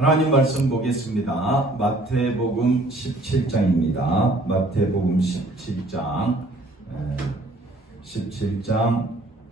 하나님 말씀 보겠습니다. 마태복음 17장입니다. 마태복음 17장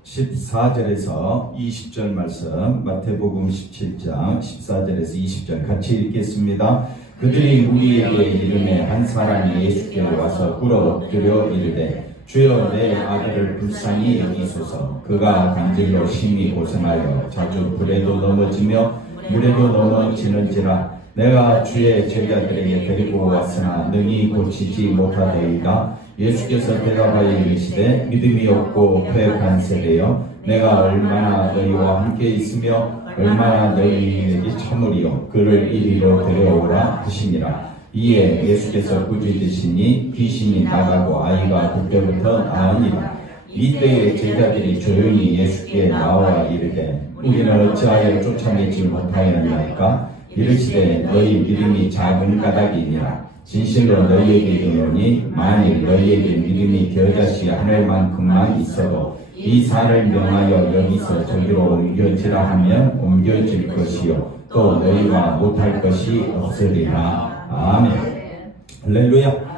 14절에서 20절 말씀, 마태복음 17장 14절에서 20절 같이 읽겠습니다. 그들이 우리에게 이름에 한 사람이 예수께 와서 꿇어 엎드려 이르되 주여 내 아들을 불쌍히 여기소서. 그가 간질로 심히 고생하여 자주 불에도 넘어지며 물에도 넘어지는지라. 내가 주의 제자들에게 데리고 왔으나 능히 고치지 못하더이다. 예수께서 대답하여 이르시되 믿음이 없고 패역한 세대여, 내가 얼마나 너희와 함께 있으며 얼마나 너희에게 참으리요. 그를 이리로 데려오라 하시니라. 이에 예수께서 꾸짖으시니 귀신이 나가고 아이가 그때부터 나으니라. 이때에 제자들이 조용히 예수께 나와 이르되 우리는 어찌하여 쫓아내지 못하였나이까? 이르시되 너희 믿음이 작은 까닭이니라. 진실로 너희에게 이르노니 만일 너희에게 믿음이 겨자씨 하늘만큼만 있어도 이 산을 명하여 여기서 저기로 옮겨지라 하면 옮겨질 것이요 또 너희가 못할 것이 없으리라. 아멘. 할렐루야.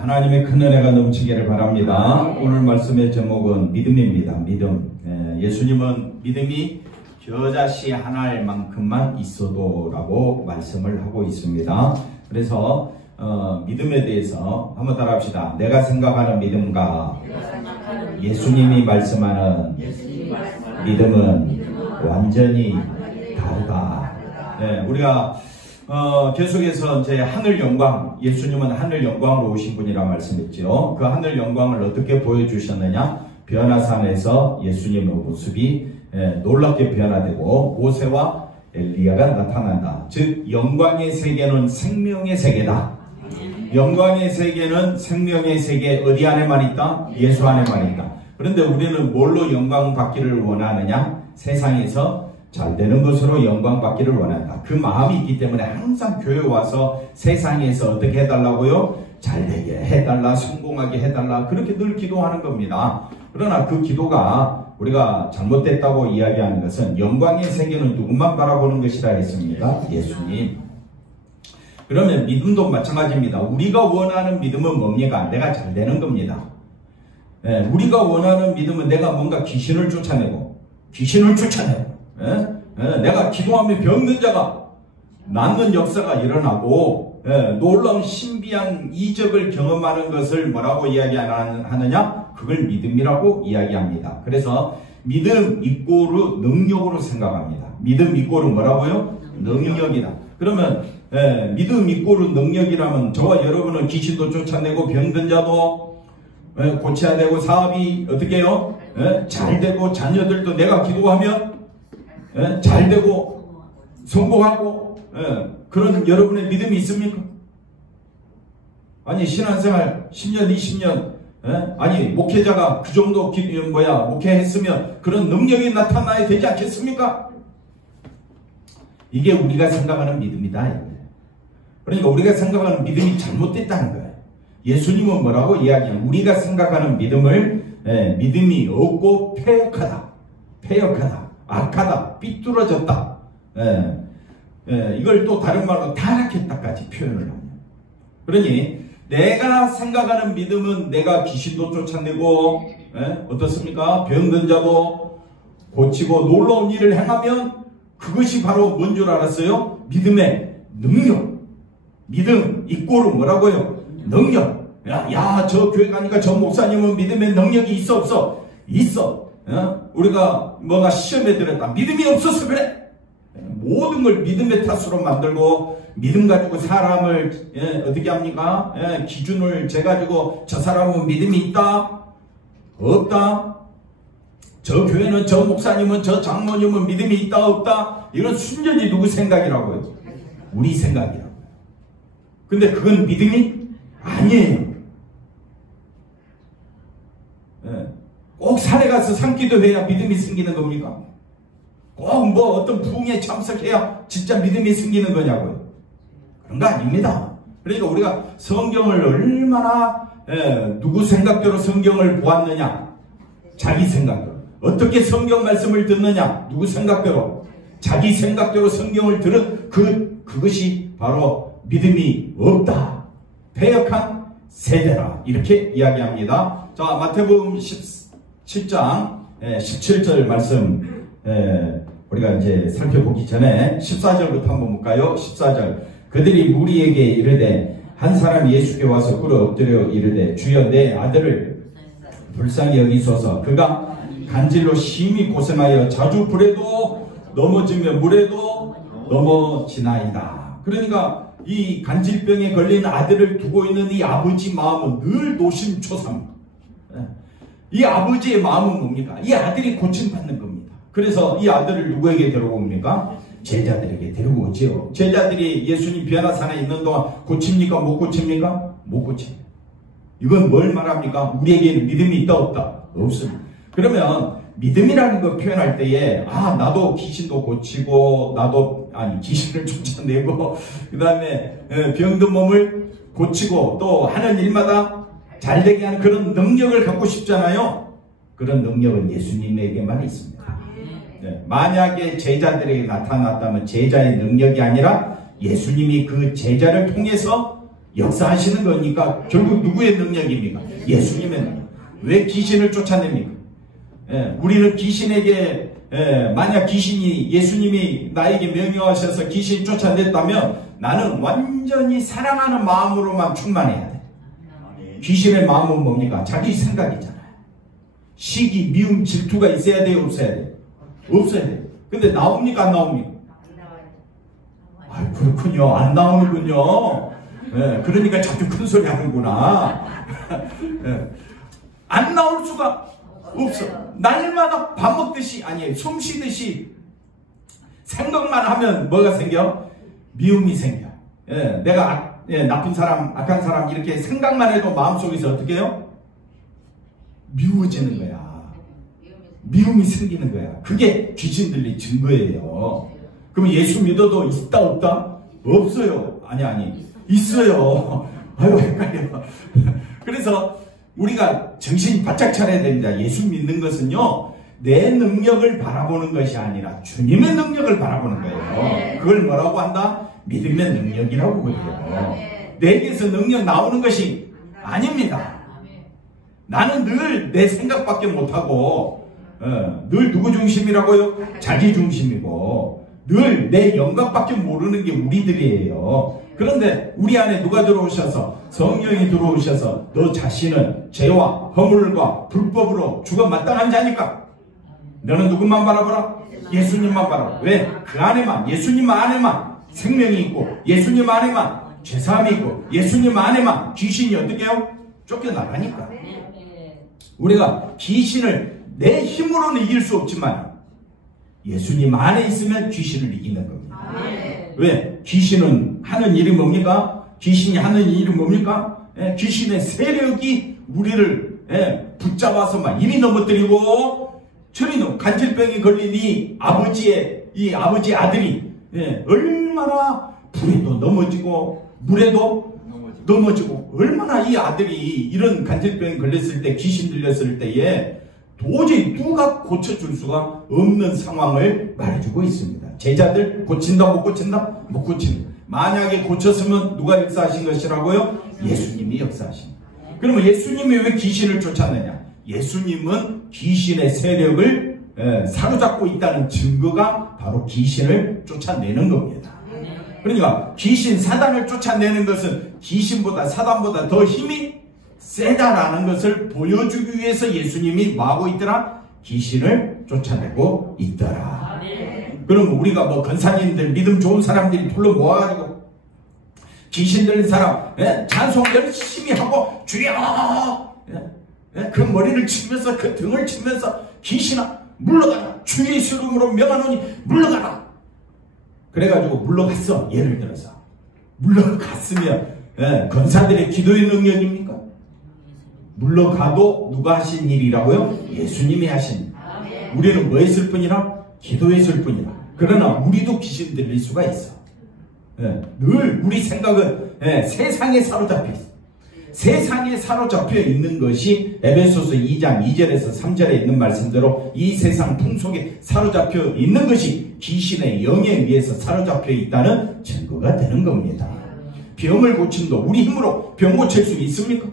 하나님의 큰 은혜가 넘치기를 바랍니다. 오늘 말씀의 제목은 믿음입니다. 믿음. 예수님은 믿음이 겨자씨 한 알만큼만 있어도 라고 말씀을 하고 있습니다. 그래서 믿음에 대해서 한번 따라 합시다. 내가 생각하는 믿음과 예수님이 말씀하는 믿음은 완전히 다르다. 우리가 계속해서 이제 하늘 영광, 예수님은 하늘 영광으로 오신 분이라 말씀했죠. 그 하늘 영광을 어떻게 보여주셨느냐? 변화산에서 예수님의 모습이 놀랍게 변화되고 모세와 엘리야가 나타난다. 즉 영광의 세계는 생명의 세계다. 영광의 세계는 생명의 세계, 어디 안에만 있다? 예수 안에만 있다. 그런데 우리는 뭘로 영광 받기를 원하느냐? 세상에서 잘 되는 것으로 영광 받기를 원한다. 그 마음이 있기 때문에 항상 교회 와서 세상에서 어떻게 해달라고요? 잘 되게 해달라, 성공하게 해달라, 그렇게 늘 기도하는 겁니다. 그러나 그 기도가 우리가 잘못됐다고 이야기하는 것은 영광의 세계는 누구만 바라보는 것이라 했습니다. 예수님. 그러면 믿음도 마찬가지입니다. 우리가 원하는 믿음은 뭡니까? 내가 잘 되는 겁니다. 우리가 원하는 믿음은 내가 뭔가 귀신을 쫓아내고 내가 기도하면 병든 자가 낫는 역사가 일어나고 놀라운 신비한 이적을 경험하는 것을 뭐라고 이야기하느냐? 그걸 믿음이라고 이야기합니다. 그래서 믿음 이꼬르 능력으로 생각합니다. 믿음 이꼬르 뭐라고요? 능력이다. 그러면 믿음 이꼬르 능력이라면 저와 여러분은 귀신도 쫓아내고 병든 자도 고쳐야 되고 사업이 어떻게 해요? 잘 되고 자녀들도 내가 기도하면 잘 되고 성공하고 그런 여러분의 믿음이 있습니까? 아니 신앙생활 10년 20년 아니 목회자가 그 정도 목회했으면 그런 능력이 나타나야 되지 않겠습니까? 이게 우리가 생각하는 믿음이다. 그러니까 우리가 생각하는 믿음이 잘못됐다는 거예요. 예수님은 뭐라고 이야기해요? 우리가 생각하는 믿음을 믿음이 없고 패역하다, 악하다, 삐뚤어졌다. 이걸 또 다른 말로 타락했다까지 표현을 합니다. 그러니 내가 생각하는 믿음은 내가 귀신도 쫓아내고 어떻습니까? 병든 자도 고치고 놀라운 일을 행하면 그것이 바로 뭔 줄 알았어요? 믿음의 능력. 믿음 이꼬르 뭐라고요? 능력. 야, 저 교회 가니까 저 목사님은 믿음의 능력이 있어 없어? 있어. 우리가 뭔가 시험에 들었다. 믿음이 없어서 그래. 모든 걸 믿음의 탓으로 만들고 믿음 가지고 사람을 어떻게 합니까? 기준을 재가지고 저 사람은 믿음이 있다? 없다? 저 교회는 저 목사님은 저 장모님은 믿음이 있다 없다? 이건 순전히 누구 생각이라고요? 우리 생각이라고요. 근데 그건 믿음이 아니에요. 꼭 산에 가서 산기도 해야 믿음이 생기는 겁니까? 꼭 뭐 어떤 부흥에 참석해야 진짜 믿음이 생기는 거냐고요? 그런 거 아닙니다. 그러니까 우리가 성경을 얼마나 누구 생각대로 성경을 보았느냐? 자기 생각대로. 어떻게 성경 말씀을 듣느냐? 누구 생각대로? 자기 생각대로 성경을 들은 그것이 바로 믿음이 없다, 패역한 세대라, 이렇게 이야기합니다. 자, 마태복음 17장 17절 말씀 우리가 이제 살펴보기 전에 14절부터 한번 볼까요? 14절. 그들이 무리에게 이르되 한 사람이 예수께 와서 꿇어 엎드려 이르되 주여 내 아들을 불쌍히 여기소서. 그가 간질로 심히 고생하여 자주 불에도 넘어지며 물에도 넘어지나이다. 그러니까 이 간질병에 걸린 아들을 두고 있는 이 아버지 마음은 늘 노심초사입니다. 이 아버지의 마음은 뭡니까? 이 아들이 고침받는 겁니다. 그래서 이 아들을 누구에게 데려옵니까? 제자들에게 데려오죠. 제자들이 예수님 비아나산에 있는 동안 고칩니까? 못 고칩니까? 못 고칩니다. 이건 뭘 말합니까? 우리에게는 믿음이 있다 없다? 없습니다. 그러면 믿음이라는 거 표현할 때에 나도 귀신도 고치고 귀신을 쫓아내고 그 다음에 병든 몸을 고치고 또 하는 일마다 잘되게 하는 그런 능력을 갖고 싶잖아요. 그런 능력은 예수님에게만 있습니다. 만약에 제자들에게 나타났다면 제자의 능력이 아니라 예수님이 그 제자를 통해서 역사하시는 거니까 결국 누구의 능력입니까? 예수님의 능력. 왜 귀신을 쫓아냅니까? 우리는 귀신에게 만약 귀신이 예수님이 나에게 명령하셔서 귀신이 쫓아냈다면 나는 완전히 사랑하는 마음으로만 충만해야 돼. 귀신의 마음은 뭡니까? 자기 생각이잖아요. 시기, 미움, 질투가 있어야 돼요? 없어야 돼요? 없어야 돼요. 근데 나옵니까? 안 나옵니까? 그렇군요. 안 나오는군요. 그러니까 자꾸 큰 소리 하는구나. 안 나올 수가 없어. 날마다 밥 먹듯이, 숨 쉬듯이 생각만 하면 뭐가 생겨? 미움이 생겨. 내가 나쁜 사람, 악한 사람 이렇게 생각만 해도 마음속에서 어떻게 해요? 미워지는 거야. 미움이 생기는 거야. 그게 귀신 들린 증거예요. 그럼 예수 믿어도 있다 없다? 없어요. 아니 있어요. 아유 헷갈려. 그래서 우리가 정신 바짝 차려야 됩니다. 예수 믿는 것은요, 내 능력을 바라보는 것이 아니라 주님의 능력을 바라보는 거예요. 그걸 뭐라고 한다? 믿음의 능력이라고 그래요. 내게서 능력 나오는 것이 아닙니다. 나는 늘 내 생각밖에 못하고 늘 누구 중심이라고요? 자기 중심이고 늘 내 영광밖에 모르는 게 우리들이에요. 그런데 우리 안에 누가 들어오셔서 성령이 들어오셔서 너 자신은 죄와 허물과 불법으로 죽어 마땅한 자니까 너는 누구만 바라보라? 예수님만 바라보라. 왜? 그 안에만, 예수님 안에만 생명이 있고 예수님 안에만 죄사함이 있고 예수님 안에만 귀신이 어떻게 해요? 쫓겨나가니까. 우리가 귀신을 내 힘으로는 이길 수 없지만 예수님 안에 있으면 귀신을 이기는 겁니다. 왜? 귀신은 하는 일이 뭡니까? 귀신이 하는 일이 뭡니까? 귀신의 세력이 우리를 붙잡아서 막 이리 넘어뜨리고 저리는 간질병이 걸린 이 아버지 아들이 얼마나 불에도 넘어지고 물에도 넘어지고 얼마나 이 아들이 이런 간질병이 걸렸을 때 귀신 들렸을 때에 도저히 누가 고쳐줄 수가 없는 상황을 말해주고 있습니다. 제자들 고친다 못 고친다? 못 고친다. 만약에 고쳤으면 누가 역사하신 것이라고요? 예수님이 역사하십니다. 그러면 예수님이 왜 귀신을 쫓아내냐? 예수님은 귀신의 세력을 사로잡고 있다는 증거가 바로 귀신을 쫓아내는 겁니다. 그러니까 귀신 사단을 쫓아내는 것은 귀신보다 사단보다 더 힘이 세다라는 것을 보여주기 위해서 예수님이 뭐하고 있더라? 귀신을 쫓아내고 있더라. 그럼 우리가 뭐 권사님들 믿음 좋은 사람들이 불러 모아가지고 귀신 들린 사람 찬송 열심히 하고 주여 그 머리를 치면서 그 등을 치면서 귀신아 물러가라 주 예수 이름으로 명하노니 물러가라. 그래가지고 물러갔어. 예를 들어서 물러갔으면 권사들의 기도의 능력입니까? 물러가도 누가 하신 일이라고요? 예수님이 하신 일. 우리는 뭐 했을 뿐이라? 기도했을 뿐이라. 그러나 우리도 귀신 들릴 수가 있어. 늘 우리 생각은 세상에 사로잡혀 있어. 세상에 사로잡혀 있는 것이 에베소서 2장 2절에서 3절에 있는 말씀대로 이 세상 풍속에 사로잡혀 있는 것이 귀신의 영에 의해서 사로잡혀 있다는 증거가 되는 겁니다. 병을 고침도 우리 힘으로 병 고칠 수 있습니까?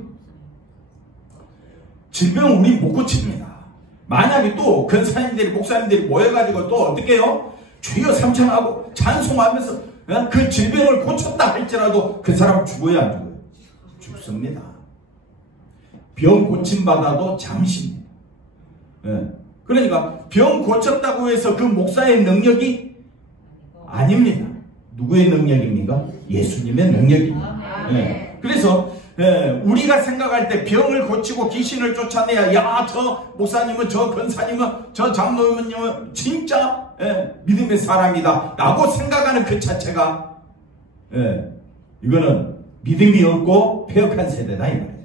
질병 우리 못 고칩니다. 만약에 또 권사님들이 목사님들이 모여가지고 또 어떻게 해요? 주여 삼창하고 찬송하면서 그 질병을 고쳤다 할지라도 그 사람 죽어야 안 죽어요? 죽습니다. 병 고침받아도 잠시입니다. 그러니까 병 고쳤다고 해서 그 목사의 능력이 아닙니다. 누구의 능력입니까? 예수님의 능력입니다. 그래서 우리가 생각할 때 병을 고치고 귀신을 쫓아내야 야, 저 목사님은 저 권사님은 저 장로님은 진짜 믿음의 사람이다 라고 생각하는 그 자체가 이거는 믿음이 없고 폐역한 세대다 이 말이에요.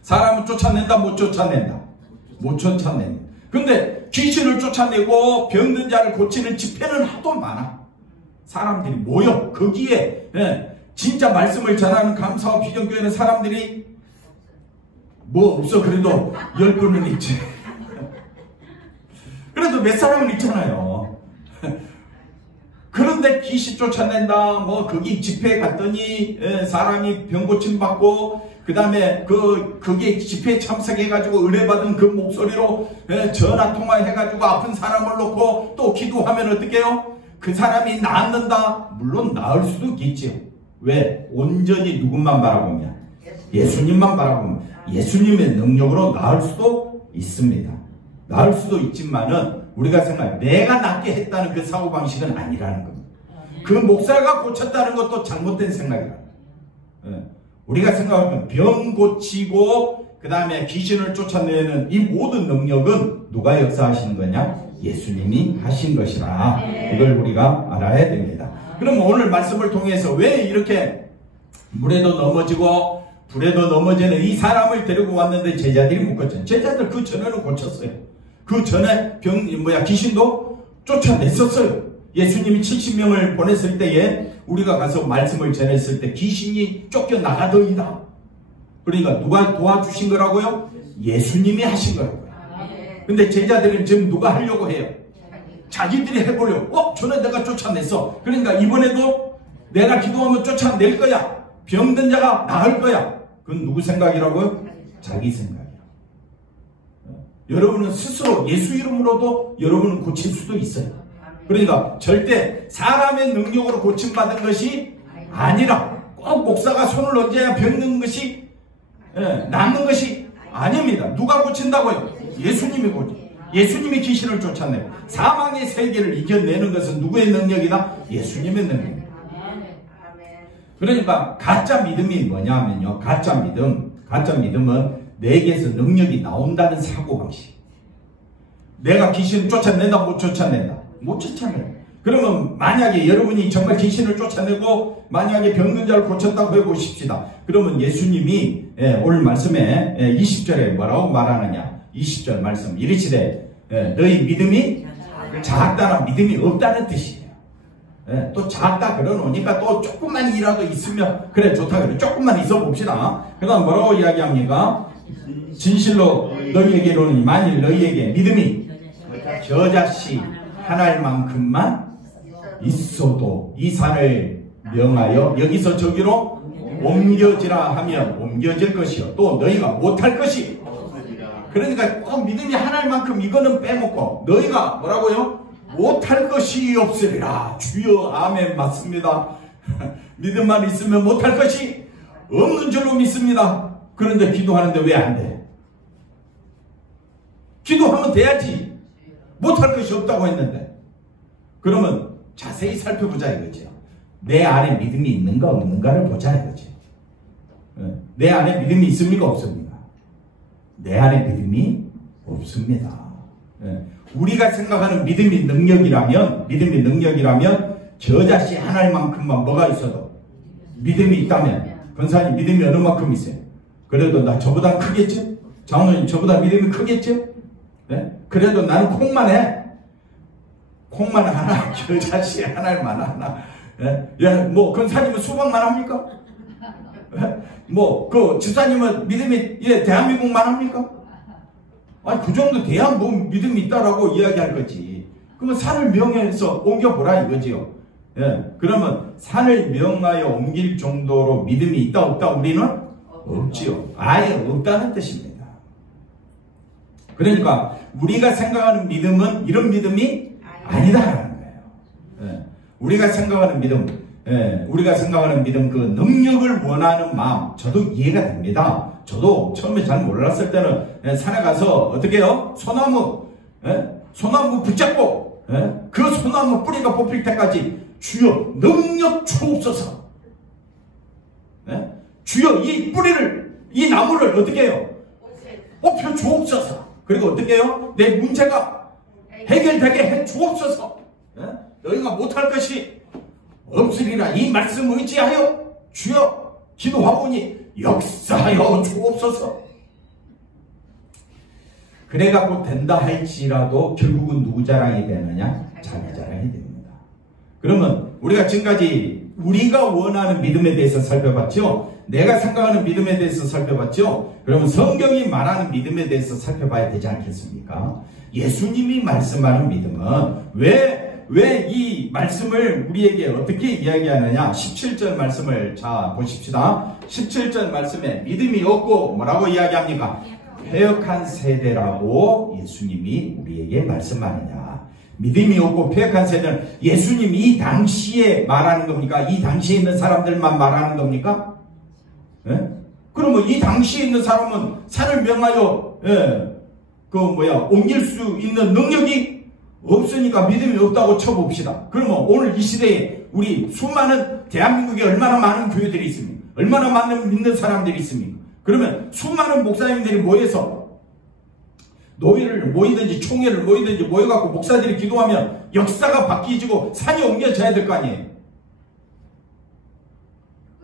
사람은 쫓아낸다 못 쫓아낸다? 못 쫓아낸다. 근데 귀신을 쫓아내고 병든 자를 고치는 집회는 하도 많아. 사람들이 모여 거기에 진짜 말씀을 전하는 감사와 비전교회는 사람들이 뭐 없어. 그래도 10분은 있지. 그래도 몇 사람은 있잖아요. 그런데 귀신 쫓아낸다 뭐 거기 집회에 갔더니 사람이 병 고침 받고 그 다음에 거기에 집회에 참석해가지고 은혜 받은 그 목소리로 전화 통화해가지고 아픈 사람을 놓고 또 기도하면 어떻게 해요? 그 사람이 낫는다? 물론 나을 수도 있겠지요. 왜? 온전히 누군만 바라보면? 예수님만 바라보면 예수님의 능력으로 나을 수도 있습니다. 나을 수도 있지만은 우리가 생각해 내가 낫게 했다는 그 사고방식은 아니라는 겁니다. 그 목사가 고쳤다는 것도 잘못된 생각이다. 우리가 생각하면 병 고치고 그 다음에 귀신을 쫓아내는 이 모든 능력은 누가 역사하시는 거냐? 예수님이 하신 것이라. 이걸 우리가 알아야 됩니다. 그럼 오늘 말씀을 통해서 왜 이렇게 물에도 넘어지고 불에도 넘어지는 이 사람을 데리고 왔는데 제자들이 못 고쳤어요. 제자들 그 전에는 고쳤어요. 그 전에 귀신도 쫓아냈었어요. 예수님이 70명을 보냈을 때에 우리가 가서 말씀을 전했을 때 귀신이 쫓겨나가더이다. 그러니까 누가 도와주신 거라고요? 예수님이 하신 거라고요. 근데 제자들은 지금 누가 하려고 해요? 자기들이 해보려고. 전에 내가 쫓아냈어. 그러니까 이번에도 내가 기도하면 쫓아낼 거야. 병든 자가 나을 거야. 그건 누구 생각이라고요? 자기 생각이야. 여러분은 스스로 예수 이름으로도 여러분은 고칠 수도 있어요. 그러니까 절대 사람의 능력으로 고침받은 것이 아니라 꼭 목사가 손을 얹어야 병든 것이 낫는 것이 아닙니다. 누가 고친다고요? 예수님이 고쳐. 예수님이 귀신을 쫓아내고 사망의 세계를 이겨내는 것은 누구의 능력이다? 예수님의 능력입니다. 그러니까 가짜 믿음이 뭐냐면요. 가짜 믿음은 내게서 능력이 나온다는 사고방식. 내가 귀신을 쫓아낸다 못 쫓아낸다? 못 쫓아낸다. 그러면 만약에 여러분이 정말 귀신을 쫓아내고 만약에 병든 자를 고쳤다고 해보십시다. 그러면 예수님이 오늘 말씀에 20절에 뭐라고 말하느냐. 20절 말씀 이르시되 너희 믿음이 작다는 믿음이 없다는 뜻이에요. 또 작다 그러놓으니까 또 조금만이라도 있으면 그래 좋다 그래 조금만 있어 봅시다. 그 다음 뭐라고 이야기합니까? 진실로 너희에게로는 만일 너희에게 믿음이 겨자씨 하나만큼만 있어도 이 산을 명하여 여기서 저기로 옮겨지라 하면 옮겨질 것이요 또 너희가 못할 것이. 그러니까 꼭 믿음이 하나만큼 이거는 빼먹고 너희가 뭐라고요? 못할 것이 없으리라. 주여 아멘. 맞습니다. 믿음만 있으면 못할 것이 없는 줄로 믿습니다. 그런데 기도하는데 왜 안 돼? 기도하면 돼야지. 못할 것이 없다고 했는데. 그러면 자세히 살펴보자 이거죠. 내 안에 믿음이 있는가 없는가를 보자 이거죠. 내 안에 믿음이 있습니까 없습니까? 내 안에 믿음이 없습니다. 우리가 생각하는 믿음이 능력이라면 겨자씨 하나만큼만 뭐가 있어도 믿음이 있다면 권사님 믿음이 어느 만큼 있어요? 그래도 나 저보다 크겠죠? 장로님 저보다 믿음이 크겠죠? 그래도 나는 콩만 해. 콩만 하나, 겨자씨 하나만 하나. 뭐 권사님은 수박만 합니까? 그 집사님은 믿음이, 대한민국만 합니까? 아니, 그 정도 돼야 뭐 믿음이 있다라고 이야기할 거지. 그러면 산을 명해서 옮겨보라 이거지요. 그러면 산을 명하여 옮길 정도로 믿음이 있다, 없다, 우리는? 없지요. 아예 없다는 뜻입니다. 그러니까, 우리가 생각하는 믿음은 이런 믿음이 아니다라는 거예요. 우리가 생각하는 믿음, 그 능력을 원하는 마음, 저도 이해가 됩니다. 저도 처음에 잘 몰랐을 때는 산에 가서 어떻게 해요? 소나무 붙잡고 그 소나무 뿌리가 뽑힐 때까지 주여 능력 주옵소서. 주여 이 뿌리를, 이 나무를 어떻게 해요? 뽑혀 주옵소서. 그리고 어떻게 해요? 내 문제가 해결되게 해 주옵소서. 너희가 못할 것이 없으리라. 이 말씀 의지하여 주여 기도하오니 역사하여 주옵소서. 그래갖고 된다 할지라도 결국은 누구 자랑이 되느냐? 자기 자랑이 됩니다. 그러면 우리가 지금까지 우리가 원하는 믿음에 대해서 살펴봤죠? 내가 생각하는 믿음에 대해서 살펴봤죠? 그러면 성경이 말하는 믿음에 대해서 살펴봐야 되지 않겠습니까? 예수님이 말씀하는 믿음은 왜 이 말씀을 우리에게 어떻게 이야기하느냐? 17절 말씀을 자 보십시다. 17절 말씀에 믿음이 없고 뭐라고 이야기합니까? 패역한 세대라고 예수님이 우리에게 말씀하느냐? 믿음이 없고 패역한 세대는 예수님이 이 당시에 말하는 겁니까? 이 당시에 있는 사람들만 말하는 겁니까? 그러면 이 당시에 있는 사람은 산을 명하여 옮길 수 있는 능력이 없으니까 믿음이 없다고 쳐봅시다. 그러면 오늘 이 시대에 우리 수많은 대한민국에 얼마나 많은 교회들이 있습니까? 얼마나 많은 믿는 사람들이 있습니까? 그러면 수많은 목사님들이 모여서 노회를 모이든지 총회를 모이든지 모여갖고 목사들이 기도하면 역사가 바뀌지고 산이 옮겨져야 될 거 아니에요?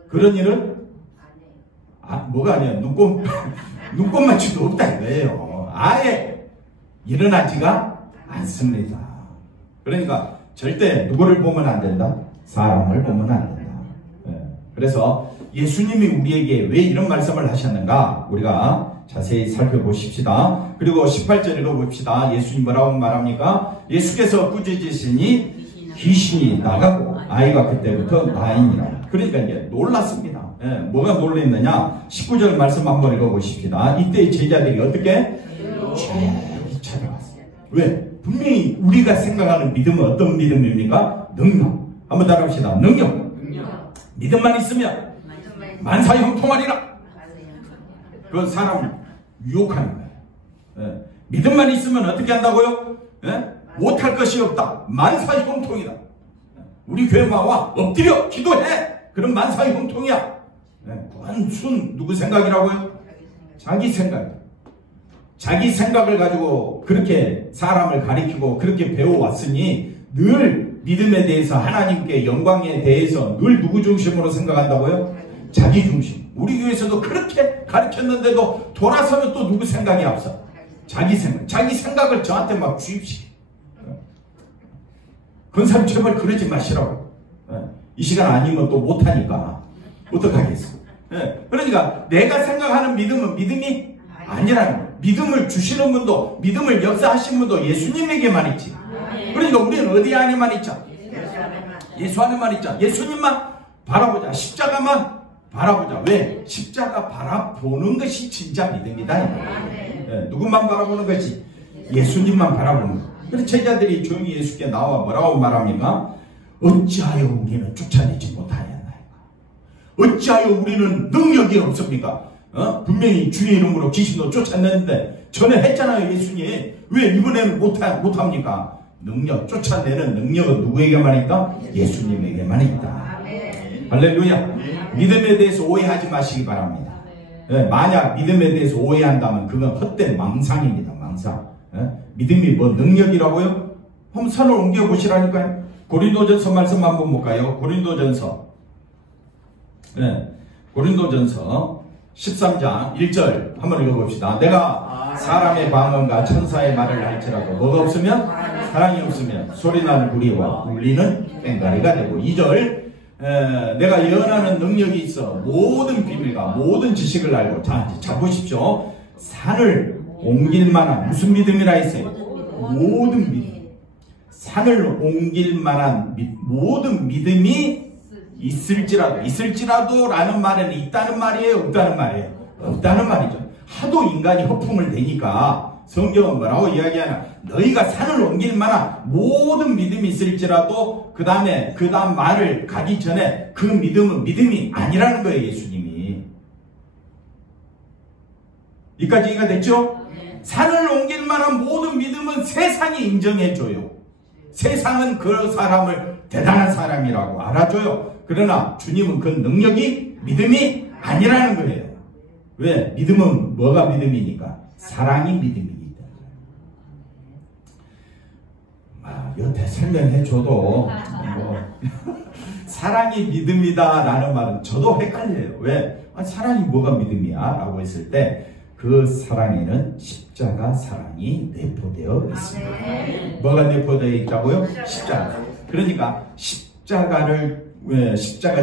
그런 일은? 뭐가 아니야? 눈꽃 맞춤도 없다 이거예요. 아예 일어나지가 않습니다. 그러니까 절대 누구를 보면 안 된다? 사람을 보면 안 된다. 그래서 예수님이 우리에게 왜 이런 말씀을 하셨는가? 우리가 자세히 살펴보십시다. 그리고 18절 읽어봅시다. 예수님 뭐라고 말합니까? 예수께서 꾸짖으시니 귀신이 나가고 아이가 그때부터 나이니라. 그러니까 이제 놀랐습니다. 뭐가 놀랐느냐? 19절 말씀 한번 읽어보십시다. 이때 제자들이 어떻게? 죄를 찾아왔어요. 왜? 분명히 우리가 생각하는 믿음은 어떤 믿음입니까? 능력. 한번 따라합시다. 능력. 믿음만 있으면 만사형통하리라. 그 사람 유혹하는 거예요. 믿음만 있으면 어떻게 한다고요? 못할 것이 없다. 만사형통이다. 우리 교회만 와 엎드려 기도해. 그럼 만사형통이야. 그건 누구 생각이라고요? 자기 생각. 자기 생각을 가지고 그렇게 사람을 가리키고 그렇게 배워왔으니 늘 믿음에 대해서 하나님께 영광에 대해서 늘 누구 중심으로 생각한다고요? 자기 중심. 우리 교회에서도 그렇게 가르쳤는데도 돌아서면 또 누구 생각이 앞서? 자기 생각. 자기 생각을 저한테 막 주입시켜. 권사님 제발 그러지 마시라고. 이 시간 아니면 또 못하니까 어떡하겠어. 그러니까 내가 생각하는 믿음은 믿음이 아니라는 거예요. 믿음을 주시는 분도, 믿음을 역사하신 분도 예수님에게만 있지. 그러니까 우리는 어디 안에만 있자? 예수 안에만 있자. 예수님만 바라보자. 십자가만 바라보자. 왜? 십자가 바라보는 것이 진짜 믿음이다. 누구만 바라보는 것이? 예수님만 바라보는 것. 그래서 제자들이 조용히 예수께 나와 뭐라고 말합니까? 어찌하여 우리는 쫓아내지 못하였나이까? 어찌하여 우리는 능력이 없습니까? 분명히 주의 이름으로 귀신도 쫓아냈는데 전에 했잖아요. 예수님 왜 이번에는 못합니까? 능력, 쫓아내는 능력은 누구에게만 있다? 예수님에게만 있다. 할렐루야. 믿음에 대해서 오해하지 마시기 바랍니다. 만약 믿음에 대해서 오해한다면 그건 헛된 망상입니다. 망상. 믿음이 뭐 능력이라고요? 한번 선을 옮겨보시라니까요. 고린도전서 말씀 한번 볼까요? 고린도전서 13장 1절 한번 읽어봅시다. 내가 사람의 방언과 천사의 말을 할지라도 뭐가 없으면, 사랑이 없으면 소리나는 우리와 울리는 꽹과리가 되고. 2절 내가 예언하는 능력이 있어. 모든 비밀과 모든 지식을 알고. 자 보십시오. 산을 옮길 만한 무슨 믿음이라 했어요? 모든 믿음. 산을 옮길 만한 모든 믿음이 있을지라도 라는 말에는 있다는 말이에요, 없다는 말이에요? 없다는 말이죠. 하도 인간이 허풍을 내니까 성경은 뭐라고 이야기하나? 너희가 산을 옮길 만한 모든 믿음이 있을지라도 그 다음 말을 가기 전에 그 믿음은 믿음이 아니라는 거예요, 예수님이. 여기까지 이해가 됐죠? 산을 옮길 만한 모든 믿음은 세상이 인정해줘요. 세상은 그 사람을 대단한 사람이라고 알아줘요. 그러나 주님은 그 능력이 믿음이 아니라는 거예요. 왜? 믿음은 뭐가 믿음이니까? 사랑이 믿음이니까. 여태 설명해줘도 사랑이 믿음이다 라는 말은 저도 헷갈려요. 왜? 사랑이 뭐가 믿음이야? 라고 했을 때 그 사랑에는 십자가 사랑이 내포되어 있습니다. 뭐가 내포되어 있다고요? 십자가. 그러니까 십자가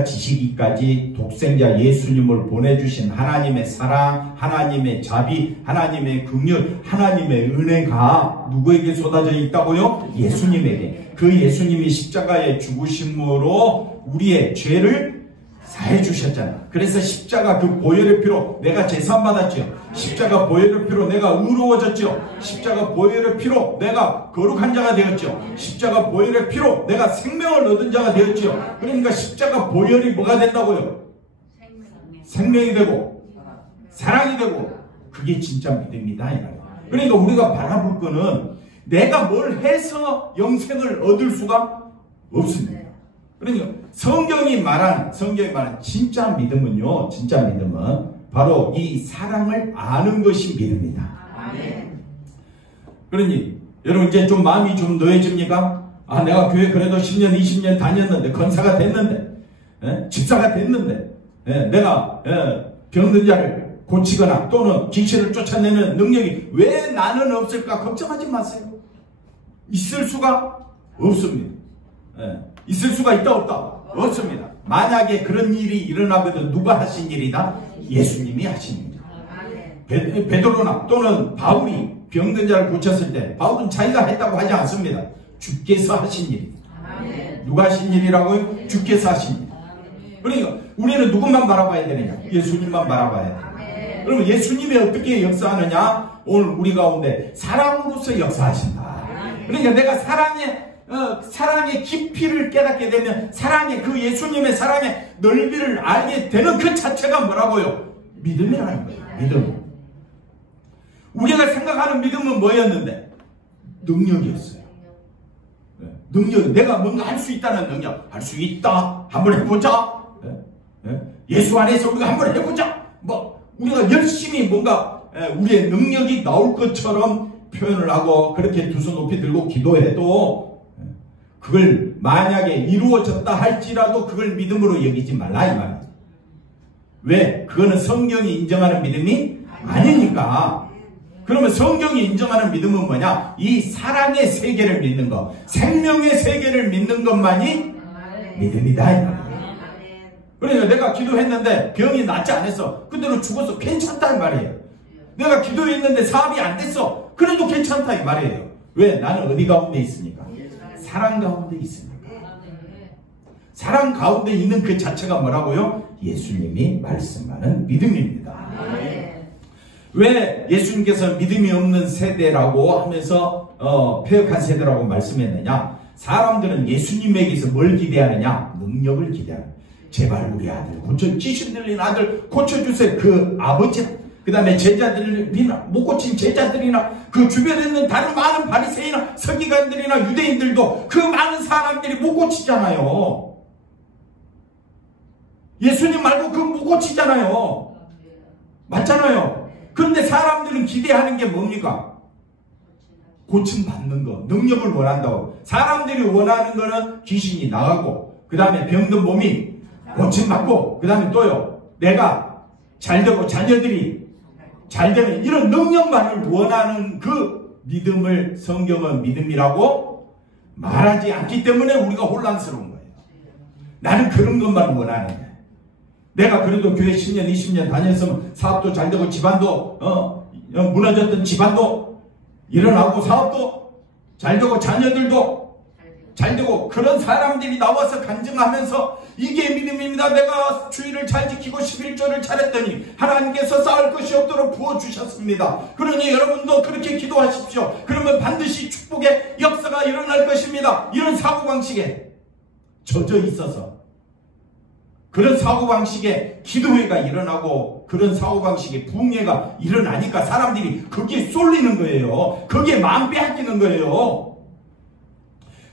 지시기까지 독생자 예수님을 보내주신 하나님의 사랑, 하나님의 자비, 하나님의 긍휼, 하나님의 은혜가 누구에게 쏟아져 있다고요? 예수님에게. 그 예수님이 십자가에 죽으심으로 우리의 죄를 사해 주셨잖아. 그래서 십자가 그 보혈의 피로 내가 제산 받았죠. 십자가 보혈의 피로 내가 의로워졌죠. 십자가 보혈의 피로 내가 거룩한 자가 되었죠. 십자가 보혈의 피로 내가 생명을 얻은 자가 되었죠. 그러니까 십자가 보혈이 뭐가 된다고요? 생명이 되고 사랑이 되고 그게 진짜 믿음이다. 그러니까 우리가 바라볼 거는 내가 뭘 해서 영생을 얻을 수가 없습니다. 그러니까 성경이 말한 진짜 믿음은요, 진짜 믿음은 바로 이 사랑을 아는 것이 믿음이다. 그러니 여러분 이제 좀 마음이 좀 놓여집니까? 내가 교회 그래도 10년 20년 다녔는데 권사가 됐는데 집사가 됐는데 내가 병든 자를 고치거나 또는 귀신을 쫓아내는 능력이 왜 나는 없을까? 걱정하지 마세요. 있을 수가 없습니다. 있을 수가 있다 없다? 없습니다. 만약에 그런 일이 일어나거든 누가 하신 일이다? 예수님이 하신 일이다. 베드로나 또는 바울이 병든 자를 고쳤을 때 바울은 자기가 했다고 하지 않습니다. 주께서 하신 일입니다. 누가 하신 일이라고요? 주께서 하신 일. 그러니까 우리는 누구만 바라봐야 되느냐? 예수님만 바라봐야 돼. 그러면 예수님이 어떻게 역사하느냐? 오늘 우리 가운데 사랑으로서 역사하신다. 그러니까 내가 사랑의 깊이를 깨닫게 되면 그 예수님의 사랑의 넓이를 알게 되는 그 자체가 뭐라고요? 믿음이라는 거예요. 믿음. 우리가 생각하는 믿음은 뭐였는데? 능력이었어요. 능력. 내가 뭔가 할 수 있다는 능력. 할 수 있다. 한번 해보자. 예수 안에서 우리가 한번 해보자. 우리가 열심히 뭔가 우리의 능력이 나올 것처럼 표현을 하고 그렇게 두 손 높이 들고 기도해도 그걸 만약에 이루어졌다 할지라도 그걸 믿음으로 여기지 말라 이 말이에요. 왜? 그거는 성경이 인정하는 믿음이 아니니까. 그러면 성경이 인정하는 믿음은 뭐냐? 이 사랑의 세계를 믿는 것, 생명의 세계를 믿는 것만이 믿음이다 이 말이에요. 그러니까 내가 기도했는데 병이 낫지 않았어. 그대로 죽어서 괜찮다 이 말이에요. 내가 기도했는데 사업이 안 됐어. 그래도 괜찮다 이 말이에요. 왜? 나는 어디 가운데 있으니까? 사랑 가운데 있으니까. 사랑 가운데 있는 그 자체가 뭐라고요? 예수님이 말씀하는 믿음입니다. 왜 예수님께서 믿음이 없는 세대라고 하면서 폐역한 세대라고 말씀했느냐? 사람들은 예수님에게서 뭘 기대하느냐? 능력을 기대하는. 제발 우리 아들 귀신 들린 아들 고쳐주세요. 그 아버지, 그 다음에 제자들이나 못 고친 제자들이나 그 주변에 있는 다른 많은 바리새인이나 서기관들이나 유대인들도 그 많은 사람들이 못 고치잖아요. 예수님 말고 그 못 고치잖아요. 맞잖아요. 그런데 사람들은 기대하는 게 뭡니까? 고침 받는 거, 능력을 원한다고. 사람들이 원하는 거는 귀신이 나가고 그 다음에 병든 몸이 고침 받고 그 다음에 또요 내가 잘되고 자녀들이 잘되는 이런 능력만을 원하는 그 믿음을 성경은 믿음이라고 말하지 않기 때문에 우리가 혼란스러운 거예요. 나는 그런 것만 원하는데. 내가 그래도 교회 10년, 20년 다녔으면 사업도 잘 되고 집안도 무너졌던 집안도 일어나고 사업도 잘 되고 자녀들도 잘 되고 그런 사람들이 나와서 간증하면서 이게 믿음입니다. 내가 주의를 잘 지키고 11조를 잘했더니 하나님께서 쌓을 것이 없도록 부어주셨습니다. 그러니 여러분도 그렇게 기도하십시오. 그러면 반드시 축복의 역사가 일어날 것입니다. 이런 사고방식에 젖어 있어서 그런 사고방식에 기도회가 일어나고 그런 사고방식에 부흥회가 일어나니까 사람들이 거기에 쏠리는 거예요. 거기에 마음 빼앗기는 거예요.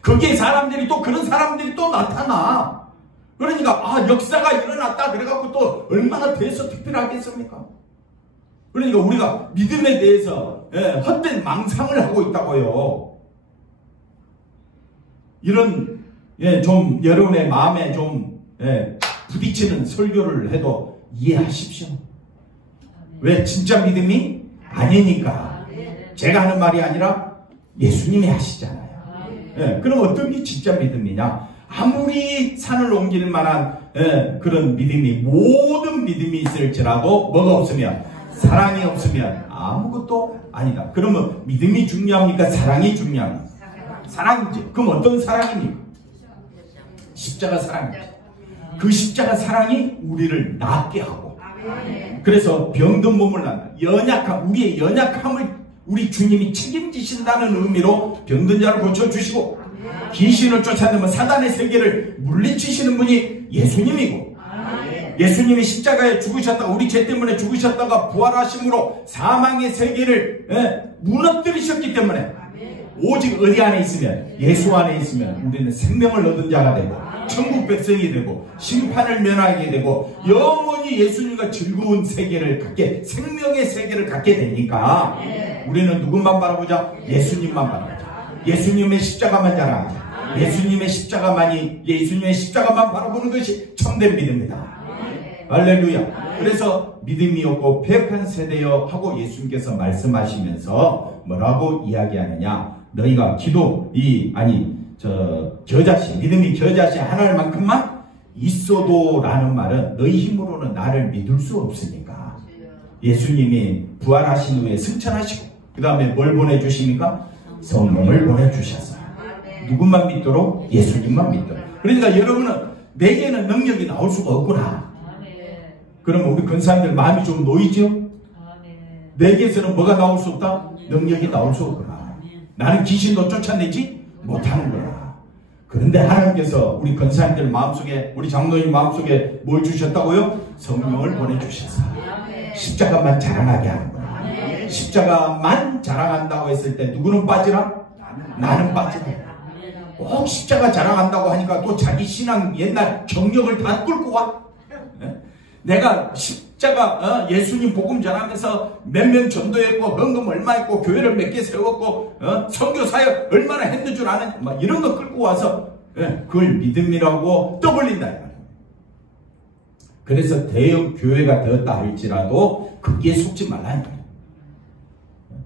거기에 사람들이 또 그런 사람들이 또 나타나. 그러니까 역사가 일어났다 그래갖고 또 얼마나 대해서 특별하겠습니까? 그러니까 우리가 믿음에 대해서 헛된 망상을 하고 있다고요. 이런 좀 여러분의 마음에 좀 부딪히는 설교를 해도 이해하십시오. 왜? 진짜 믿음이 아니니까. 제가 하는 말이 아니라 예수님이 하시잖아요. 그럼 어떤 게 진짜 믿음이냐? 아무리 산을 옮길 만한 그런 믿음이 모든 믿음이 있을지라도 뭐가 없으면 사랑이 없으면 아무것도 아니다. 그러면 믿음이 중요합니까? 사랑이 중요합니까? 사랑이지. 그럼 어떤 사랑입니까? 십자가 사랑이죠. 그 십자가 사랑이 우리를 낫게 하고 그래서 병든 몸을 낫다. 우리의 연약함을 우리 주님이 책임지신다는 의미로 병든 자를 고쳐주시고 귀신을 쫓아내면 사단의 세계를 물리치시는 분이 예수님이고 예수님이 십자가에 죽으셨다가 우리 죄 때문에 죽으셨다가 부활하심으로 사망의 세계를 무너뜨리셨기 때문에 오직 어디 안에 있으면 예수 안에 있으면 우리는 생명을 얻은 자가 되고 천국 백성이 되고 심판을 면하게 되고 영원히 예수님과 즐거운 세계를 갖게 생명의 세계를 갖게 되니까 우리는 누군만 바라보자? 예수님만 바라보자. 예수님의 십자가만 자랑하자. 예수님의 십자가만 바라보는 것이 참된 믿음이다. 할렐루야. 그래서 믿음이 없고 패역한 세대여 하고 예수님께서 말씀하시면서 뭐라고 이야기하느냐? 너희가 믿음이 겨자씨 하나일 만큼만 있어도 라는 말은 너희 힘으로는 나를 믿을 수 없으니까 예수님이 부활하신 후에 승천하시고 그 다음에 뭘 보내주십니까? 성령을 보내주셨어요. 누구만 믿도록? 예수님만 믿도록. 그러니까 여러분은 내게는 능력이 나올 수가 없구나. 그러면 우리 근사님들 마음이 좀 놓이죠? 내게서는 뭐가 나올 수 없다? 능력이 나올 수 없구나. 나는 귀신도 쫓아내지 못하는 거야. 그런데 하나님께서 우리 권사님들 마음속에 우리 장로님 마음속에 뭘 주셨다고요? 성령을 보내주셨어요. 십자가만 자랑하게 하는 거야. 십자가만 자랑한다고 했을 때 누구는 빠지라? 나는 빠지라. 꼭 십자가 자랑한다고 하니까 또 자기 신앙 옛날 경력을 다 끌고 와. 내가 십자가 예수님 복음 전하면서 몇 명 전도했고 헌금 얼마 했고 교회를 몇 개 세웠고 선교 사역 얼마나 했는 줄 아는 막 이런 거 끌고 와서 그걸 믿음이라고 떠벌린다. 그래서 대형 교회가 되었다 할지라도 거기에 속지 말라는 거예요.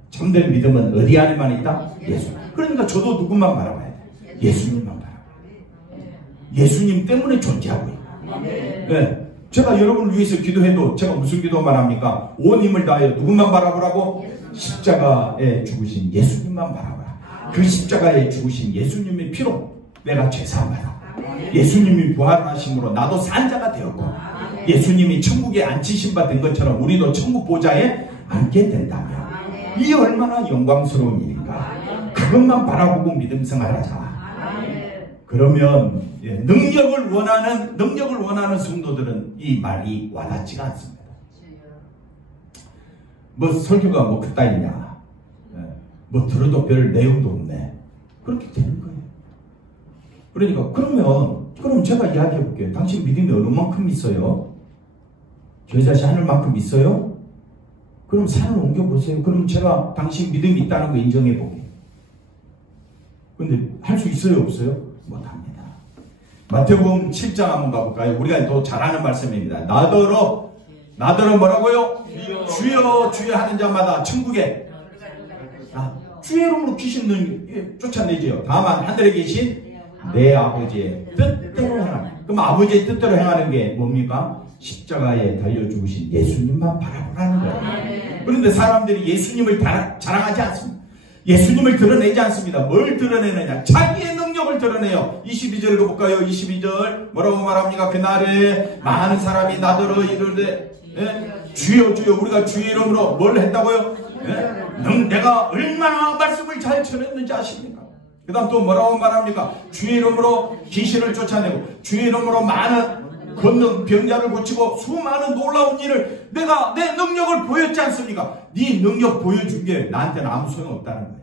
참된 믿음은 어디 안에만 있다? 예수. 그러니까 저도 누구만 바라봐야 돼? 예수님만 바라봐야 돼. 예수님 때문에 존재하고 있다. 제가 여러분을 위해서 기도해도 제가 무슨 기도만 합니까? 온 힘을 다하여 누구만 바라보라고? 십자가에 죽으신 예수님만 바라보라. 그 십자가에 죽으신 예수님의 피로 내가 죄사함 받아. 예수님이 부활하심으로 나도 산자가 되었고 예수님이 천국에 앉히신 바 된 것처럼 우리도 천국 보좌에 앉게 된다면 이 얼마나 영광스러운 일인가. 그것만 바라보고 믿음 생활하자. 그러면 능력을 원하는 성도들은 이 말이 와닿지가 않습니다. 뭐 설교가 뭐 그따위냐, 뭐 들어도 별 내용도 없네, 그렇게 되는 거예요. 그러니까 그럼 제가 이야기해 볼게요. 당신 믿음이 어느 만큼 있어요? 겨자씨 하늘만큼 있어요? 그럼 산을 옮겨보세요. 그럼 제가 당신 믿음이 있다는 거 인정해 보게. 근데 할 수 있어요? 없어요? 못합니다. 마태복음 7장 한번 가볼까요? 우리가 또 잘 아는 말씀입니다. 나더러 뭐라고요? 주여 주여 하는 자마다 천국에 주의 이름으로 귀신을 쫓아내지요. 다만 하늘에 계신 내 아버지의 뜻대로 행하라. 그럼 아버지의 뜻대로 행하는 게 뭡니까? 십자가에 달려 죽으신 예수님만 바라보라는 거예요. 그런데 사람들이 예수님을 자랑하지 않습니다. 예수님을 드러내지 않습니다. 뭘 드러내느냐? 자기의 능력을 드러내요. 22절 볼까요? 22절 뭐라고 말합니까? 그날에 많은 사람이 나더러 이르되 주여 주여 우리가 주의 이름으로 뭘 했다고요? 내가 얼마나 말씀을 잘 전했는지 아십니까? 그 다음 또 뭐라고 말합니까? 주의 이름으로 귀신을 쫓아내고 주의 이름으로 많은 걷는 병자를 고치고 수많은 놀라운 일을 내가 내 능력을 보였지 않습니까? 네 능력 보여준 게 나한테는 아무 소용없다는 거예요.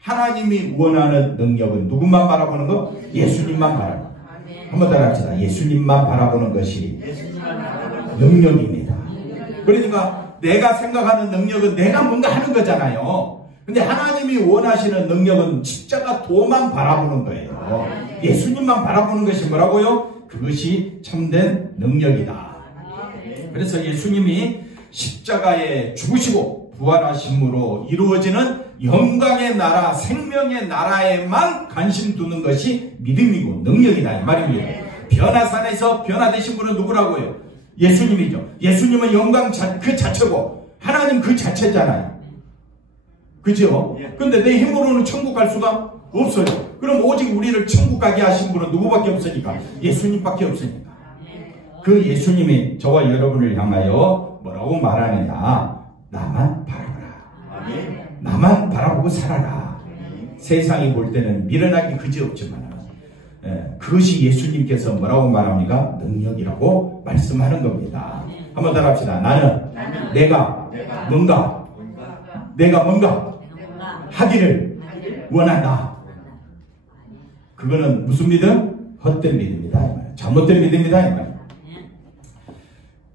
하나님이 원하는 능력은 누구만 바라보는 거? 예수님만 바라보는 거. 한번 따라합시다. 예수님만 바라보는 것이 능력입니다. 그러니까 내가 생각하는 능력은 내가 뭔가 하는 거잖아요. 근데 하나님이 원하시는 능력은 십자가 도만 바라보는 거예요. 예수님만 바라보는 것이 뭐라고요? 그것이 참된 능력이다. 그래서 예수님이 십자가에 죽으시고 부활하심으로 이루어지는 영광의 나라, 생명의 나라에만 관심 두는 것이 믿음이고 능력이다 이 말입니다. 변화산에서 변화되신 분은 누구라고요? 예수님이죠. 예수님은 영광 그 자체고 하나님 그 자체잖아요. 그죠? 근데 내 힘으로는 천국 갈 수가 없어요. 그럼 오직 우리를 천국 가게 하신 분은 누구밖에 없으니까? 예수님밖에 없으니까. 그 예수님이 저와 여러분을 향하여 뭐라고 말하느냐? 나만 바라보라. 나만 바라보고 살아라. 세상이 볼 때는 미련하기 그지없지만 그것이 예수님께서 뭐라고 말합니까? 능력이라고 말씀하는 겁니다. 한번 따라합시다. 나는 내가 뭔가 하기를 원한다. 그거는 무슨 믿음? 헛된 믿음이다. 잘못된 믿음이다.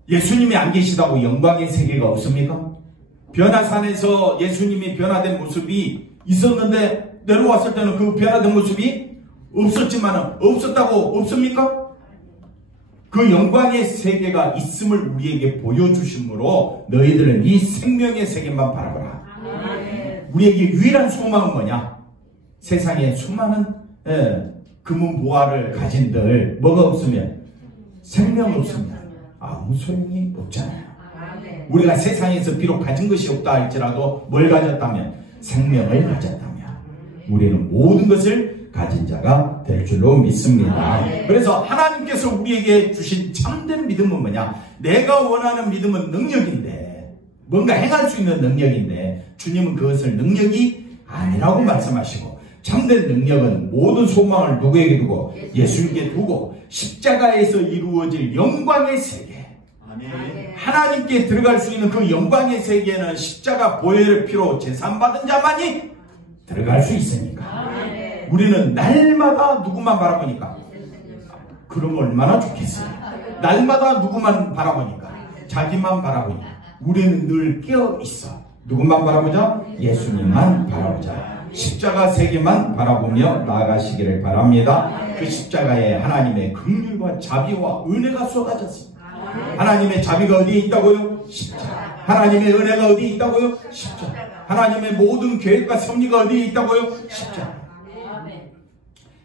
예수님이 안 계시다고 영광의 세계가 없습니까? 변화산에서 예수님이 변화된 모습이 있었는데 내려왔을 때는 그 변화된 모습이 없었지만 없었다고 없습니까? 그 영광의 세계가 있음을 우리에게 보여주심으로 너희들은 이 생명의 세계만 바라보라. 우리에게 유일한 소망은 뭐냐? 세상에 수많은 금은 보화를 가진들 뭐가 없으면 생명 없습니다. 아무 소용이 없잖아요. 우리가 세상에서 비록 가진 것이 없다 할지라도 뭘 가졌다면? 생명을 가졌다면 우리는 모든 것을 가진 자가 될 줄로 믿습니다. 그래서 하나님께서 우리에게 주신 참된 믿음은 뭐냐? 내가 원하는 믿음은 능력인데 뭔가 행할 수 있는 능력인데 주님은 그것을 능력이 아니라고 말씀하시고 참된 능력은 모든 소망을 누구에게 두고? 예수님께 두고 십자가에서 이루어질 영광의 세계 하나님께 들어갈 수 있는 그 영광의 세계에는 십자가 보혈의 피로 제산받은 자만이 들어갈 수 있으니까 우리는 날마다 누구만 바라보니까 그럼 얼마나 좋겠어요. 날마다 누구만 바라보니까 자기만 바라보니까 우리는 늘 깨어있어. 누구만 바라보자? 예수님만 바라보자. 십자가 세계만 바라보며 나아가시기를 바랍니다. 그 십자가에 하나님의 긍휼과 자비와 은혜가 쏟아졌습니다. 하나님의 자비가 어디에 있다고요? 십자가. 하나님의 은혜가 어디에 있다고요? 십자가. 하나님의 모든 계획과 섭리가 어디에 있다고요? 십자가.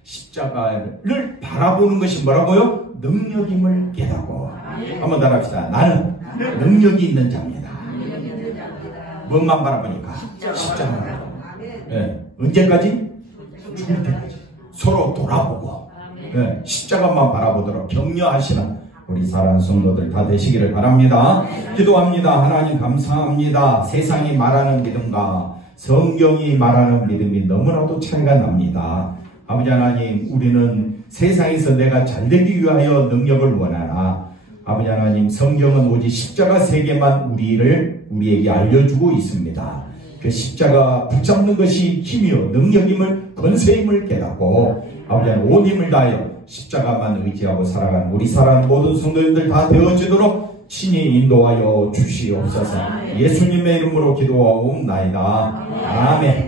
십자가를 바라보는 것이 뭐라고요? 능력임을 깨닫고 한번 따라합시다. 나는 능력이 있는 자입니다. 뭔만 바라보니까? 십자가. 언제까지? 죽을 때까지. 서로 돌아보고 십자가만 바라보도록 격려하시는 우리 사랑하는 성도들 다 되시기를 바랍니다. 기도합니다. 하나님 감사합니다. 세상이 말하는 믿음과 성경이 말하는 믿음이 너무나도 차이가 납니다. 아버지 하나님, 우리는 세상에서 내가 잘되기 위하여 능력을 원하나 아버지 하나님, 성경은 오직 십자가 세계만 우리에게 알려주고 있습니다. 그 십자가 붙잡는 것이 힘이요 능력임을 권세임을 깨닫고 아버지 하나님 온 힘을 다하여 십자가만 의지하고 살아가는 우리 사랑하는 모든 성도님들 다 되어지도록 친히 인도하여 주시옵소서. 예수님의 이름으로 기도하옵나이다. 아멘.